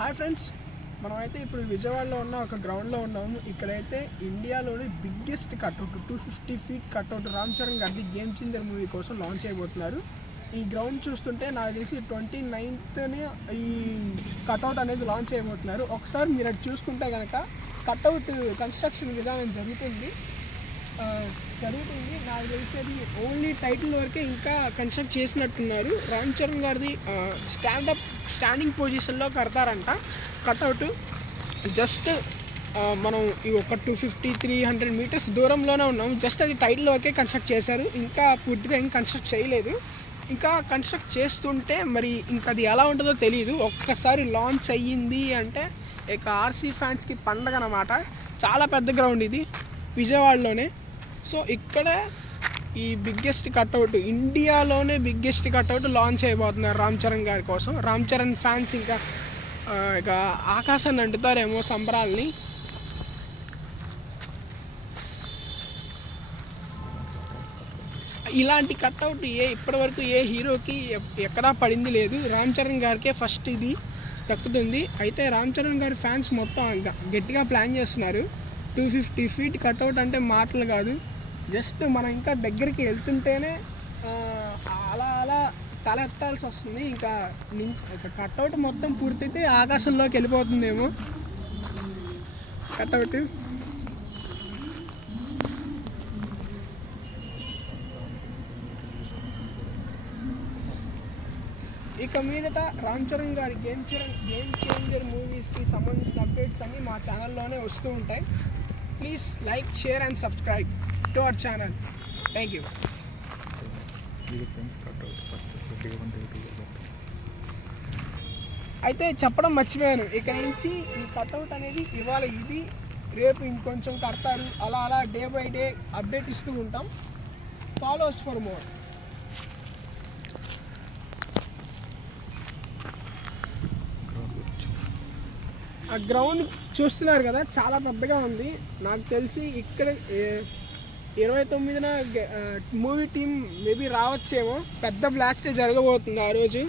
Hi friends, మనమైతే ఇప్పుడు విజయవాడలో ఉన్న ఒక గ్రౌండ్లో ఉన్నాము. ఇక్కడైతే ఇండియాలోని biggest cutout 250 feet cutout Ram Charan గారి గేమ్ చేంజర్ మూవీ కోసం లాంచ్ అయిపోతున్నారు. ఈ గ్రౌండ్ చూస్తుంటే నాకు తెలిసి 29th ఈ కట్అవుట్ అనేది లాంచ్ అయిపోతున్నారు. ఒకసారి మీరు అది చూసుకుంటే కనుక కట్అవుట్ కన్స్ట్రక్షన్ విధానం జరుగుతుంది. నాకు తెలిసేది ఓన్లీ టైటిల్ వరకే ఇంకా కన్స్ట్రక్ట్ చేసినట్టున్నారు. రామ్ చరణ్ గారిది స్టాండింగ్ పొజిషన్లో కడతారంట కట్అవుట్. జస్ట్ మనం ఈ ఒక 250-300 meters దూరంలోనే ఉన్నాం. జస్ట్ అది టైటిల్ వరకే కన్స్ట్రక్ట్ చేశారు, ఇంకా పూర్తిగా ఏం కన్స్ట్రక్ట్ చేయలేదు. ఇంకా కన్స్ట్రక్ట్ చేస్తుంటే మరి ఇంకా అది ఎలా ఉంటుందో తెలియదు. ఒక్కసారి లాంచ్ అయ్యింది అంటే ఇక ఆర్సీ ఫ్యాన్స్కి పండగ అన్నమాట. చాలా పెద్ద గ్రౌండ్ ఇది విజయవాడలోనే. సో ఇక్కడ ఈ బిగ్గెస్ట్ కట్అవుట్, ఇండియాలోనే బిగ్గెస్ట్ కట్అవుట్ లాంచ్ అయిపోతున్నారు రామ్ చరణ్ గారి కోసం. రామ్ చరణ్ ఫ్యాన్స్ ఇంకా ఇక ఆకాశాన్ని అంటుతారేమో సంబరాల్ని. ఇలాంటి కట్అవుట్ ఇప్పటివరకు ఏ హీరోకి ఎక్కడా పడింది లేదు. రామ్ చరణ్ గారికే ఫస్ట్ ఇది దక్కుతుంది. అయితే రామ్ చరణ్ గారి ఫ్యాన్స్ మొత్తం గట్టిగా ప్లాన్ చేస్తున్నారు. 250 feet కట్అవుట్ అంటే మాటలు కాదు. జస్ట్ మనం ఇంకా దగ్గరికి వెళ్తుంటేనే అలా తల ఎత్తాల్సి వస్తుంది. ఇంకా కట్అవుట్ మొత్తం పూర్తయితే ఆకాశంలోకి వెళ్ళిపోతుందేమో కట్అవుట్. ఇక మీదట రామ్ చరణ్ గారి గేమ్ చేంజర్ మూవీస్కి సంబంధించిన అప్డేట్స్ అన్నీ మా ఛానల్లోనే వస్తూ ఉంటాయి. Please like, share and subscribe to our channel. Thank you. అయితే చెప్పడం మర్చిపోయాను, ఇక్కడ నుంచి ఈ కట్అవుట్ అనేది ఇవాళ ఇది, రేపు ఇంకొంచెం కడతారు. అలా డే బై డే అప్డేట్ ఇస్తూ ఉంటాం. Follows for more. ఆ గ్రౌండ్ చూస్తున్నారు కదా, చాలా పెద్దగా ఉంది. నాకు తెలిసి ఇక్కడ 29న మూవీ టీం మేబీ రావచ్చేమో. పెద్ద బ్లాస్ట్ జరగబోతుంది ఆ రోజు.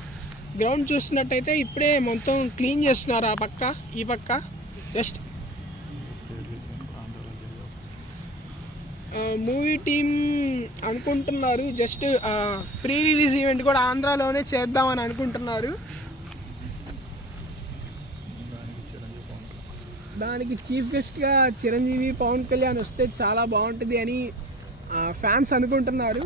గ్రౌండ్ చూస్తున్నట్టయితే ఇప్పుడే మొత్తం క్లీన్ చేస్తున్నారు ఆ పక్క ఈ పక్క. జస్ట్ మూవీ టీం అనుకుంటున్నారు జస్ట్ ప్రీ రిలీజ్ ఈవెంట్ కూడా ఆంధ్రాలోనే చేద్దామని అనుకుంటున్నారు. దానికి చీఫ్ గెస్ట్గా చిరంజీవి, పవన్ కళ్యాణ్ వస్తే చాలా బాగుంటుంది అని ఫ్యాన్స్ అనుకుంటున్నారు.